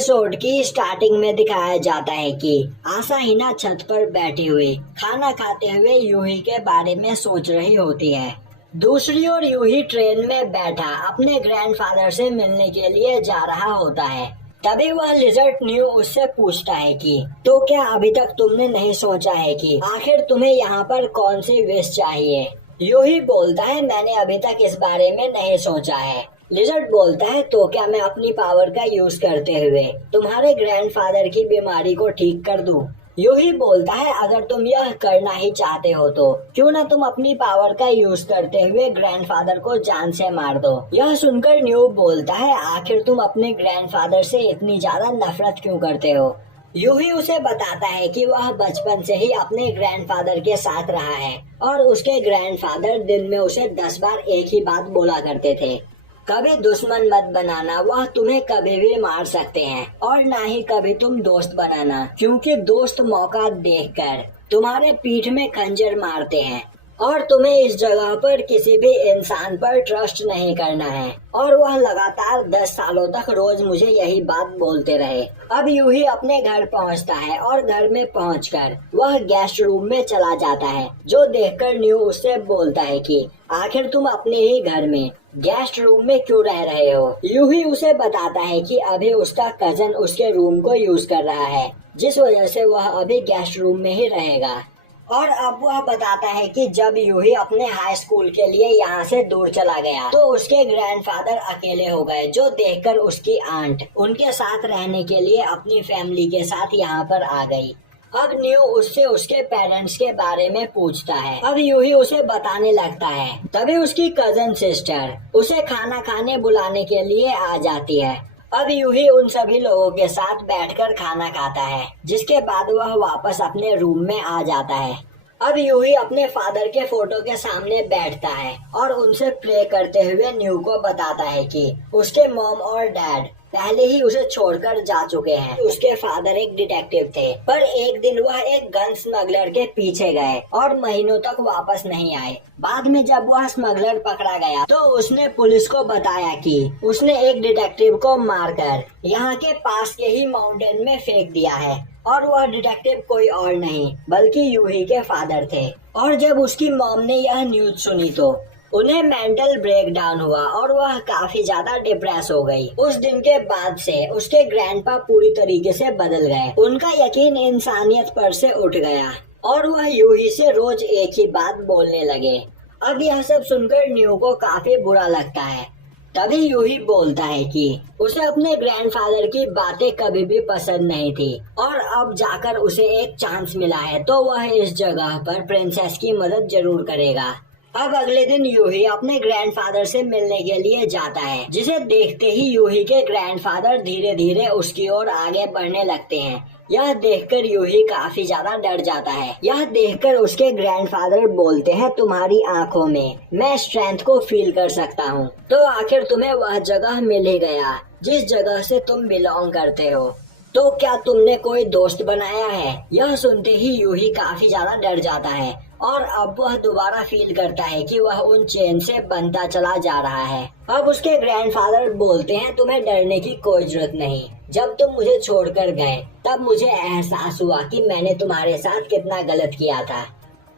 Episode की starting में दिखाया जाता है कि आशा हिना छत पर बैठी हुई खाना खाते हुए यूही के बारे में सोच रही होती है। दूसरी ओर यूही ट्रेन में बैठा अपने ग्रैंडफादर से मिलने के लिए जा रहा होता है। तभी वह लिजर्ट न्यू उससे पूछता है कि तो क्या अभी तक तुमने नहीं सोचा है कि आखिर तुम्हें यहाँ पर कौन सी विश चाहिए। यूही बोलता है मैंने अभी तक इस बारे में नहीं सोचा है। लिजर्ड बोलता है तो क्या मैं अपनी पावर का यूज करते हुए तुम्हारे ग्रैंडफादर की बीमारी को ठीक कर दूं। यूही बोलता है अगर तुम यह करना ही चाहते हो तो क्यों ना तुम अपनी पावर का यूज करते हुए ग्रैंडफादर को जान से मार दो। यह सुनकर न्यू बोलता है आखिर तुम अपने ग्रैंडफादर से इतनी ज्यादा नफरत क्यों करते हो। यूही उसे बताता है कि वह बचपन से ही अपने ग्रैंडफादर के साथ रहा है और उसके ग्रैंडफादर दिन में उसे 10 बार एक ही बात बोला करते थे, कभी दुश्मन मत बनाना, वह तुम्हें कभी भी मार सकते हैं, और ना ही कभी तुम दोस्त बनाना क्योंकि दोस्त मौका देखकर तुम्हारे पीठ में खंजर मारते हैं और तुम्हें इस जगह पर किसी भी इंसान पर ट्रस्ट नहीं करना है। और वह लगातार 10 सालों तक रोज मुझे यही बात बोलते रहे। अब यूही अपने घर पहुंचता है और घर में पहुंचकर वह गेस्ट रूम में चला जाता है, जो देखकर न्यू उससे बोलता है कि आखिर तुम अपने ही घर में गेस्ट रूम में क्यों रह रहे हो। यूही उसे बताता है कि अभी उसका कजन उसके रूम को यूज कर रहा है, जिस वजह से वह अभी गेस्ट रूम में ही रहेगा। और अब वह बताता है कि जब यूही अपने हाई स्कूल के लिए यहाँ से दूर चला गया तो उसके ग्रैंडफादर अकेले हो गए, जो देखकर उसकी आंट उनके साथ रहने के लिए अपनी फैमिली के साथ यहाँ पर आ गई। अब न्यू उससे उसके पेरेंट्स के बारे में पूछता है। अब यूही उसे बताने लगता है। तभी उसकी कजन सिस्टर उसे खाना खाने बुलाने के लिए आ जाती है। अब यूही उन सभी लोगों के साथ बैठकर खाना खाता है, जिसके बाद वह वापस अपने रूम में आ जाता है। अब यूही अपने फादर के फोटो के सामने बैठता है और उनसे प्रे करते हुए न्यू को बताता है कि उसके मॉम और डैड पहले ही उसे छोड़कर जा चुके हैं। उसके फादर एक डिटेक्टिव थे, पर एक दिन वह एक गन स्मगलर के पीछे गए और महीनों तक वापस नहीं आए। बाद में जब वह स्मगलर पकड़ा गया तो उसने पुलिस को बताया कि उसने एक डिटेक्टिव को मारकर यहाँ के पास के ही माउंटेन में फेंक दिया है, और वह डिटेक्टिव कोई और नहीं बल्कि यूही के फादर थे। और जब उसकी मॉम ने यह न्यूज सुनी तो उन्हें मेंटल ब्रेकडाउन हुआ और वह काफी ज्यादा डिप्रेस हो गई। उस दिन के बाद से उसके ग्रैंडपा पूरी तरीके से बदल गए। उनका यकीन इंसानियत पर से उठ गया और वह यूही से रोज एक ही बात बोलने लगे। अब यह सब सुनकर न्यू को काफी बुरा लगता है। तभी यूही बोलता है कि उसे अपने ग्रैंडफादर की बातें कभी भी पसंद नहीं थी और अब जाकर उसे एक चांस मिला है तो वह इस जगह पर प्रिंसेस की मदद जरूर करेगा। अब अगले दिन यूही अपने ग्रैंडफादर से मिलने के लिए जाता है, जिसे देखते ही यूही के ग्रैंडफादर धीरे धीरे उसकी ओर आगे बढ़ने लगते हैं। यह देखकर यूही काफी ज्यादा डर जाता है। यह देखकर उसके ग्रैंडफादर बोलते हैं तुम्हारी आंखों में मैं स्ट्रेंथ को फील कर सकता हूँ, तो आखिर तुम्हें वह जगह मिल ही गया जिस जगह से तुम बिलोंग करते हो। तो क्या तुमने कोई दोस्त बनाया है। यह सुनते ही यूही काफी ज्यादा डर जाता है और अब वह दोबारा फील करता है कि वह उन चेन से बनता चला जा रहा है। अब उसके ग्रैंडफादर बोलते हैं तुम्हें डरने की कोई जरूरत नहीं। जब तुम मुझे छोड़कर गए तब मुझे एहसास हुआ कि मैंने तुम्हारे साथ कितना गलत किया था,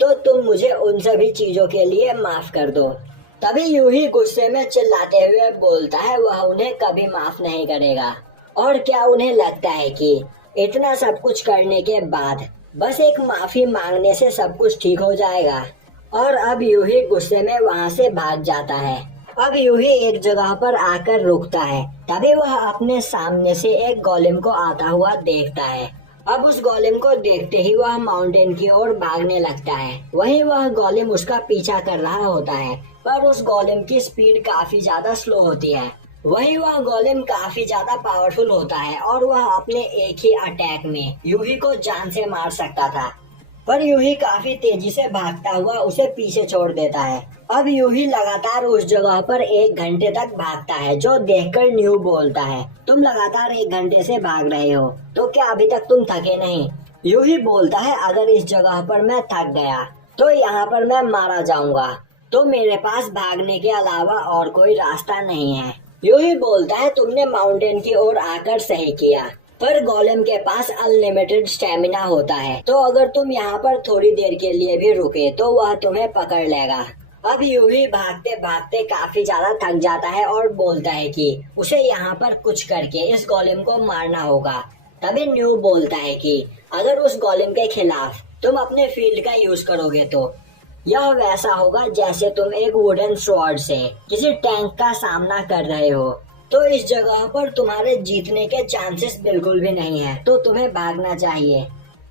तो तुम मुझे उन सभी चीजों के लिए माफ कर दो। तभी यूही गुस्से में चिल्लाते हुए बोलता है वह उन्हें कभी माफ नहीं करेगा। और क्या उन्हें लगता है कि इतना सब कुछ करने के बाद बस एक माफी मांगने से सब कुछ ठीक हो जाएगा। और अब यूही गुस्से में वहाँ से भाग जाता है। अब यूही एक जगह पर आकर रुकता है। तभी वह अपने सामने से एक गोलेम को आता हुआ देखता है। अब उस गोलेम को देखते ही वह माउंटेन की ओर भागने लगता है। वहीं वह गोलेम उसका पीछा कर रहा होता है, पर उस गोलेम की स्पीड काफी ज्यादा स्लो होती है। वहीं वह गोलेम काफी ज्यादा पावरफुल होता है और वह अपने एक ही अटैक में यूही को जान से मार सकता था, पर यूही काफी तेजी से भागता हुआ उसे पीछे छोड़ देता है। अब यूही लगातार उस जगह पर 1 घंटे तक भागता है, जो देखकर न्यू बोलता है तुम लगातार 1 घंटे से भाग रहे हो, तो क्या अभी तक तुम थके नहीं। यूही बोलता है अगर इस जगह पर मैं थक गया तो यहाँ पर मैं मारा जाऊंगा, तो मेरे पास भागने के अलावा और कोई रास्ता नहीं है। यूही बोलता है तुमने माउंटेन की ओर आकर सही किया, पर गोलेम के पास अनलिमिटेड स्टेमिना होता है, तो अगर तुम यहाँ पर थोड़ी देर के लिए भी रुके तो वह तुम्हें पकड़ लेगा। अब यूही भागते भागते काफी ज्यादा थक जाता है और बोलता है कि उसे यहाँ पर कुछ करके इस गोलेम को मारना होगा। तभी न्यू बोलता है कि अगर उस गोलेम के खिलाफ तुम अपने फील्ड का यूज करोगे तो यह वैसा होगा जैसे तुम एक वुडन स्वॉर्ड से किसी टैंक का सामना कर रहे हो, तो इस जगह पर तुम्हारे जीतने के चांसेस बिल्कुल भी नहीं है, तो तुम्हें भागना चाहिए।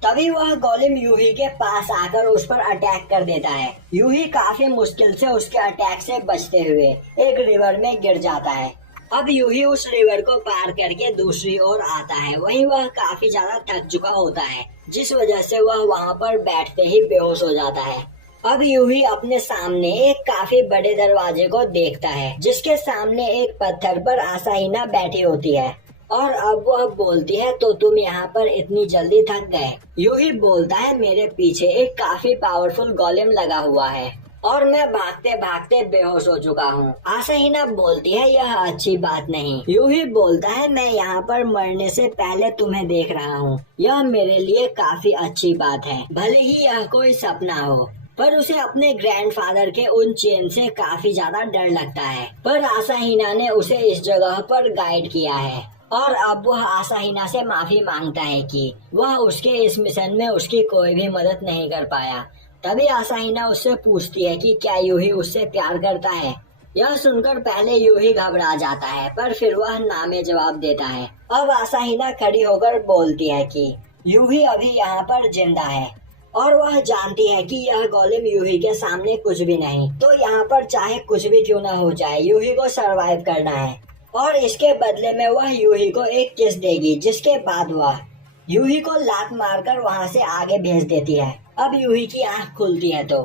तभी वह गोलेम यूही के पास आकर उस पर अटैक कर देता है। यूही काफी मुश्किल से उसके अटैक से बचते हुए एक रिवर में गिर जाता है। अब यूही उस रिवर को पार करके दूसरी ओर आता है। वहीं वह काफी ज्यादा थक चुका होता है, जिस वजह से वह वहां पर बैठते ही बेहोश हो जाता है। अब यूही अपने सामने एक काफी बड़े दरवाजे को देखता है, जिसके सामने एक पत्थर पर आसाहीना बैठी होती है और अब वह बोलती है तो तुम यहाँ पर इतनी जल्दी थक गए। यूही बोलता है मेरे पीछे एक काफी पावरफुल गोलेम लगा हुआ है और मैं भागते भागते बेहोश हो चुका हूँ। आसाहीना बोलती है यह अच्छी बात नहीं। यूही बोलता है मैं यहाँ पर मरने से पहले तुम्हें देख रहा हूँ, यह मेरे लिए काफी अच्छी बात है, भले ही यह कोई सपना हो। पर उसे अपने ग्रैंडफादर के उन चेन से काफी ज्यादा डर लगता है, पर आसाहीना ने उसे इस जगह पर गाइड किया है और अब वह आसाहीना से माफी मांगता है कि वह उसके इस मिशन में उसकी कोई भी मदद नहीं कर पाया। तभी आसाहीना उससे पूछती है कि क्या यूही उससे प्यार करता है। यह सुनकर पहले यूही घबरा जाता है, पर फिर वह ना में जवाब देता है। अब आसाहीना खड़ी होकर बोलती है कि यूही अभी यहाँ पर जिंदा है और वह जानती है कि यह गोलेम यूही के सामने कुछ भी नहीं, तो यहाँ पर चाहे कुछ भी क्यों ना हो जाए यूही को सरवाइव करना है और इसके बदले में वह यूही को एक किस देगी, जिसके बाद वह यूही को लात मारकर वहां से आगे भेज देती है। अब यूही की आंख खुलती है तो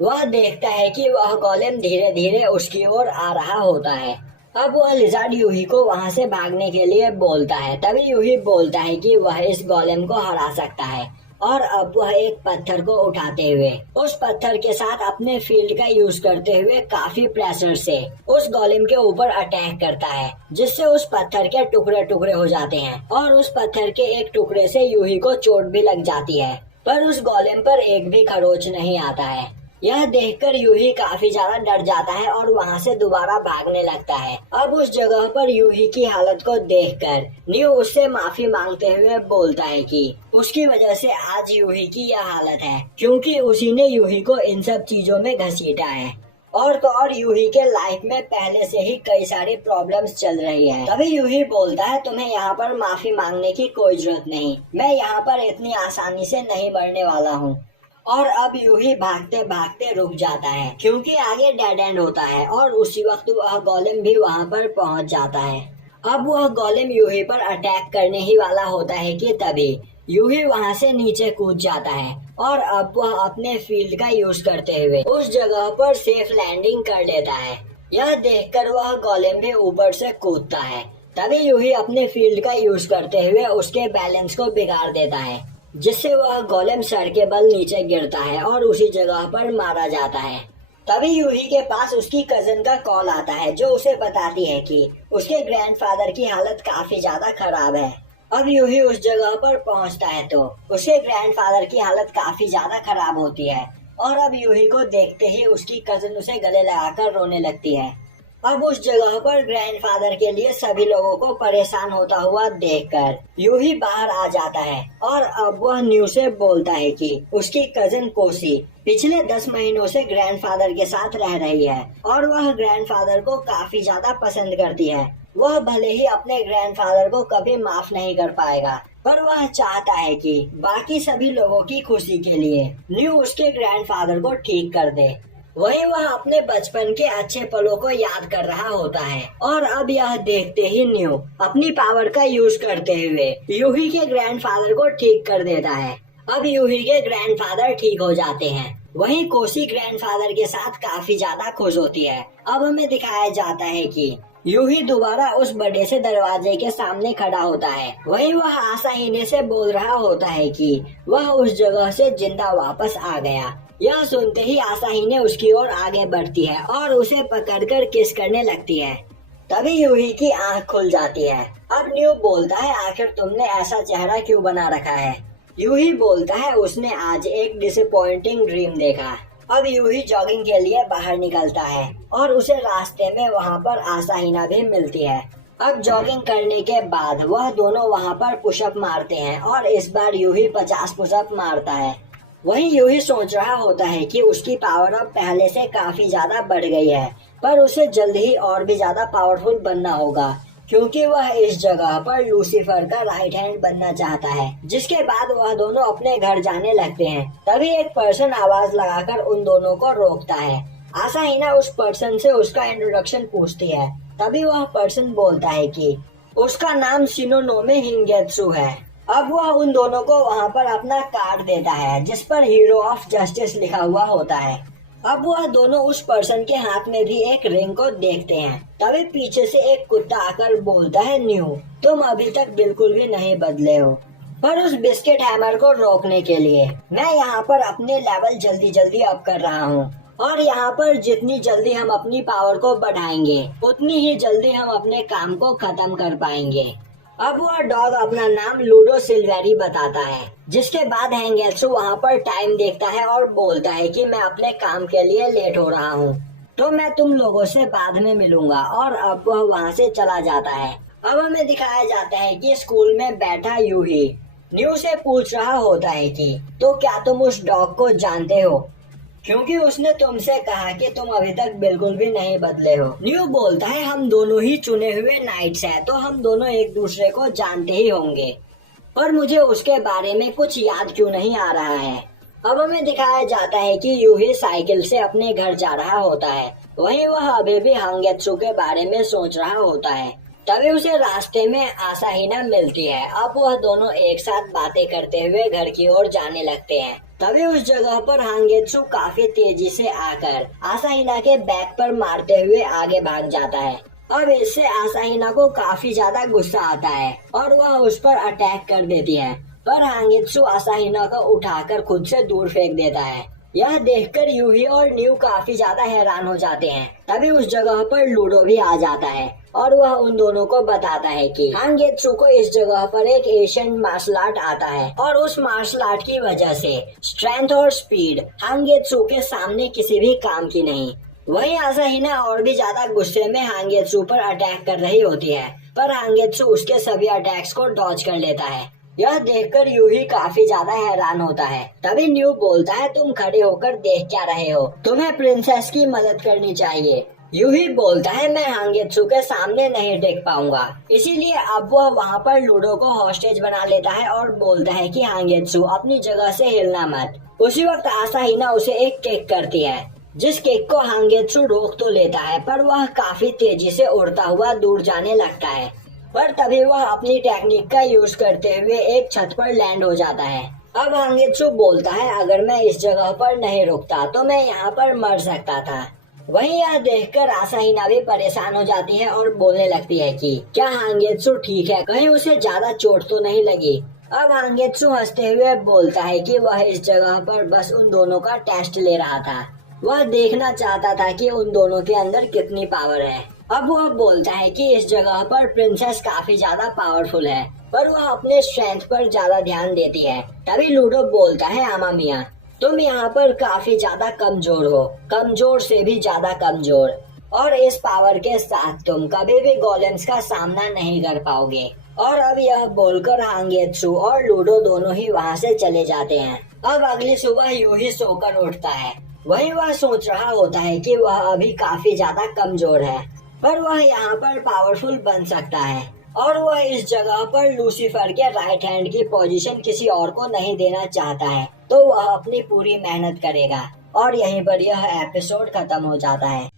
वह देखता है कि वह गोलेम धीरे धीरे उसकी ओर आ रहा होता है। अब वह लिजार्ड यूही को वहां से भागने के लिए बोलता है। तभी यूही बोलता है कि वह इस गोलेम को हरा सकता है और अब वह एक पत्थर को उठाते हुए उस पत्थर के साथ अपने फील्ड का यूज करते हुए काफी प्रेशर से उस गोलेम के ऊपर अटैक करता है, जिससे उस पत्थर के टुकड़े टुकड़े हो जाते हैं और उस पत्थर के एक टुकड़े से यूही को चोट भी लग जाती है, पर उस गोलेम पर एक भी खरोच नहीं आता है। यह देखकर यूही काफी ज्यादा डर जाता है और वहां से दोबारा भागने लगता है। अब उस जगह पर यूही की हालत को देखकर न्यू उससे माफी मांगते हुए बोलता है कि उसकी वजह से आज यूही की यह हालत है, क्योंकि उसी ने यूही को इन सब चीजों में घसीटा है। और तो और यूही के लाइफ में पहले से ही कई सारी प्रॉब्लम्स चल रही है। तभी यूही बोलता है तुम्हें यहाँ पर माफी मांगने की कोई जरूरत नहीं, मैं यहाँ पर इतनी आसानी से नहीं मरने वाला हूँ। और अब यूही भागते भागते रुक जाता है, क्योंकि आगे डेड एंड होता है और उसी वक्त वह गोलेम भी वहां पर पहुंच जाता है। अब वह गोलेम यूही पर अटैक करने ही वाला होता है कि तभी यूही वहां से नीचे कूद जाता है और अब वह अपने फील्ड का यूज करते हुए उस जगह पर सेफ लैंडिंग कर लेता है। यह देखकर वह गोलेम भी ऊपर से कूदता है। तभी यूही अपने फील्ड का यूज करते हुए उसके बैलेंस को बिगाड़ देता है, जिससे वह गोलेम सर के बल नीचे गिरता है और उसी जगह पर मारा जाता है। तभी यूही के पास उसकी कजन का कॉल आता है, जो उसे बताती है कि उसके ग्रैंडफादर की हालत काफी ज्यादा खराब है। अब यूही उस जगह पर पहुंचता है तो उसके ग्रैंडफादर की हालत काफी ज्यादा खराब होती है और अब यूही को देखते ही उसकी कजन उसे गले लगाकर रोने लगती है। अब उस जगह पर ग्रैंडफादर के लिए सभी लोगों को परेशान होता हुआ देखकर यूही बाहर आ जाता है और अब वह न्यू से बोलता है कि उसकी कजन कोसी पिछले 10 महीनों से ग्रैंडफादर के साथ रह रही है और वह ग्रैंडफादर को काफी ज्यादा पसंद करती है। वह भले ही अपने ग्रैंडफादर को कभी माफ नहीं कर पाएगा, पर वह चाहता है कि बाकी सभी लोगों की खुशी के लिए न्यू उसके ग्रैंडफादर को ठीक कर दे। वहीं वह अपने बचपन के अच्छे पलों को याद कर रहा होता है और अब यह देखते ही न्यू अपनी पावर का यूज करते हुए यूही के ग्रैंडफादर को ठीक कर देता है। अब यूही के ग्रैंडफादर ठीक हो जाते हैं। वहीं कोसी ग्रैंडफादर के साथ काफी ज्यादा खुश होती है। अब हमें दिखाया जाता है कि यूही दोबारा उस बड़े से दरवाजे के सामने खड़ा होता है। वहीं वह आसाहीने से बोल रहा होता है कि वह उस जगह से जिंदा वापस आ गया। यह सुनते ही आसाहीने उसकी ओर आगे बढ़ती है और उसे पकड़कर किस करने लगती है। तभी यूही की आंख खुल जाती है। अब न्यू बोलता है, आखिर तुमने ऐसा चेहरा क्यों बना रखा है? यूही बोलता है, उसने आज एक डिसअपॉइंटिंग ड्रीम देखा। अब यूही जॉगिंग के लिए बाहर निकलता है और उसे रास्ते में वहाँ पर आसाहीना भी मिलती है। अब जॉगिंग करने के बाद वह दोनों वहाँ पर पुशअप मारते हैं और इस बार यूही 50 पुशअप मारता है। वहीं यूही सोच रहा होता है कि उसकी पावर अब पहले से काफी ज्यादा बढ़ गई है, पर उसे जल्द ही और भी ज्यादा पावरफुल बनना होगा, क्योंकि वह इस जगह पर लूसीफर का राइट हैंड बनना चाहता है। जिसके बाद वह दोनों अपने घर जाने लगते हैं। तभी एक पर्सन आवाज लगाकर उन दोनों को रोकता है। आसाहीना उस पर्सन से उसका इंट्रोडक्शन पूछती है। तभी वह पर्सन बोलता है कि उसका नाम शिनोनोमे हिंगेत्सु है। अब वह उन दोनों को वहाँ पर अपना कार्ड देता है जिस पर हीरो ऑफ जस्टिस लिखा हुआ होता है। अब वह दोनों उस पर्सन के हाथ में भी एक रिंग को देखते हैं। तभी पीछे से एक कुत्ता आकर बोलता है, न्यू तुम अभी तक बिल्कुल भी नहीं बदले हो। पर उस बिस्किट हैमर को रोकने के लिए मैं यहाँ पर अपने लेवल जल्दी जल्दी अप कर रहा हूँ, और यहाँ पर जितनी जल्दी हम अपनी पावर को बढ़ाएंगे उतनी ही जल्दी हम अपने काम को खत्म कर पाएंगे। अब वह डॉग अपना नाम लूडो सिल्वेरी बताता है। जिसके बाद हैंगेत्सु वहाँ पर टाइम देखता है और बोलता है कि मैं अपने काम के लिए लेट हो रहा हूँ, तो मैं तुम लोगों से बाद में मिलूंगा। और अब वह वहाँ से चला जाता है। अब हमें दिखाया जाता है कि स्कूल में बैठा यूही न्यू से पूछ रहा होता है कि तो क्या तुम उस डॉग को जानते हो, क्योंकि उसने तुमसे कहा कि तुम अभी तक बिल्कुल भी नहीं बदले हो। न्यू बोलता है, हम दोनों ही चुने हुए नाइट्स हैं, तो हम दोनों एक दूसरे को जानते ही होंगे, पर मुझे उसके बारे में कुछ याद क्यों नहीं आ रहा है। अब हमें दिखाया जाता है कि यूही साइकिल से अपने घर जा रहा होता है। वहीं वह अभी भी हांगेत्सु के बारे में सोच रहा होता है। तभी उसे रास्ते में आसाहीना मिलती है। अब वह दोनों एक साथ बातें करते हुए घर की ओर जाने लगते हैं। तभी उस जगह पर हांगेत्सु काफी तेजी से आकर आसाहीना के बैक पर मारते हुए आगे भाग जाता है। अब इससे आसाहीना को काफी ज्यादा गुस्सा आता है और वह उस पर अटैक कर देती है, पर हांगेत्सु आसाहीना को उठाकर खुद से दूर फेंक देता है। यह देखकर यूही और न्यू काफी ज्यादा हैरान हो जाते हैं। तभी उस जगह पर लूडो भी आ जाता है और वह उन दोनों को बताता है कि हांगेत्सु को इस जगह पर एक एशियन मार्शल आर्ट आता है और उस मार्शल आर्ट की वजह से स्ट्रेंथ और स्पीड हांगेत्सु के सामने किसी भी काम की नहीं। वहीं आसाहीना और भी ज्यादा गुस्से में हांगेत्सु पर अटैक कर रही होती है, पर हांगेत्सु उसके सभी अटैक्स को डॉज कर लेता है। यह देखकर यूही काफी ज्यादा हैरान होता है। तभी न्यू बोलता है, तुम खड़े होकर देख क्या रहे हो, तुम्हें प्रिंसेस की मदद करनी चाहिए। यूही बोलता है, मैं हांगेत्सु के सामने नहीं टिक पाऊंगा। इसीलिए अब वह वहाँ पर लूडो को हॉस्टेज बना लेता है और बोलता है कि हांगेत्सु अपनी जगह से हिलना मत। उसी वक्त आसाहीना उसे एक किक करती है, जिस किक को हांगेत्सु रोक तो लेता है, पर वह काफी तेजी से उड़ता हुआ दूर जाने लगता है। पर तभी वह अपनी टेक्निक का यूज करते हुए एक छत पर लैंड हो जाता है। अब हांगेत्सु बोलता है, अगर मैं इस जगह पर नहीं रुकता तो मैं यहाँ पर मर सकता था। वहीं यह देखकर आसाहीना भी परेशान हो जाती है और बोलने लगती है कि क्या हांगेत्सु ठीक है, कहीं उसे ज्यादा चोट तो नहीं लगी। अब हांगेत्सु हंसते हुए बोलता है कि वह इस जगह पर बस उन दोनों का टेस्ट ले रहा था। वह देखना चाहता था कि उन दोनों के अंदर कितनी पावर है। अब वह बोलता है कि इस जगह पर प्रिंसेस काफी ज्यादा पावरफुल है, पर वह अपने स्ट्रेंथ पर ज्यादा ध्यान देती है। तभी लूडो बोलता है, आमा मिया तुम यहाँ पर काफी ज्यादा कमजोर हो, कमजोर से भी ज्यादा कमजोर, और इस पावर के साथ तुम कभी भी गोलेम्स का सामना नहीं कर पाओगे। और अब यह बोलकर हांगेत्सु और लूडो दोनों ही वहाँ से चले जाते हैं। अब अगली सुबह यूही सोकर उठता है। वहीं वह सोच रहा होता है कि वह अभी काफी ज्यादा कमजोर है, पर वह यहाँ पर पावरफुल बन सकता है, और वह इस जगह पर लूसीफर के राइट हैंड की पोजीशन किसी और को नहीं देना चाहता है, तो वह अपनी पूरी मेहनत करेगा। और यहीं पर यह एपिसोड खत्म हो जाता है।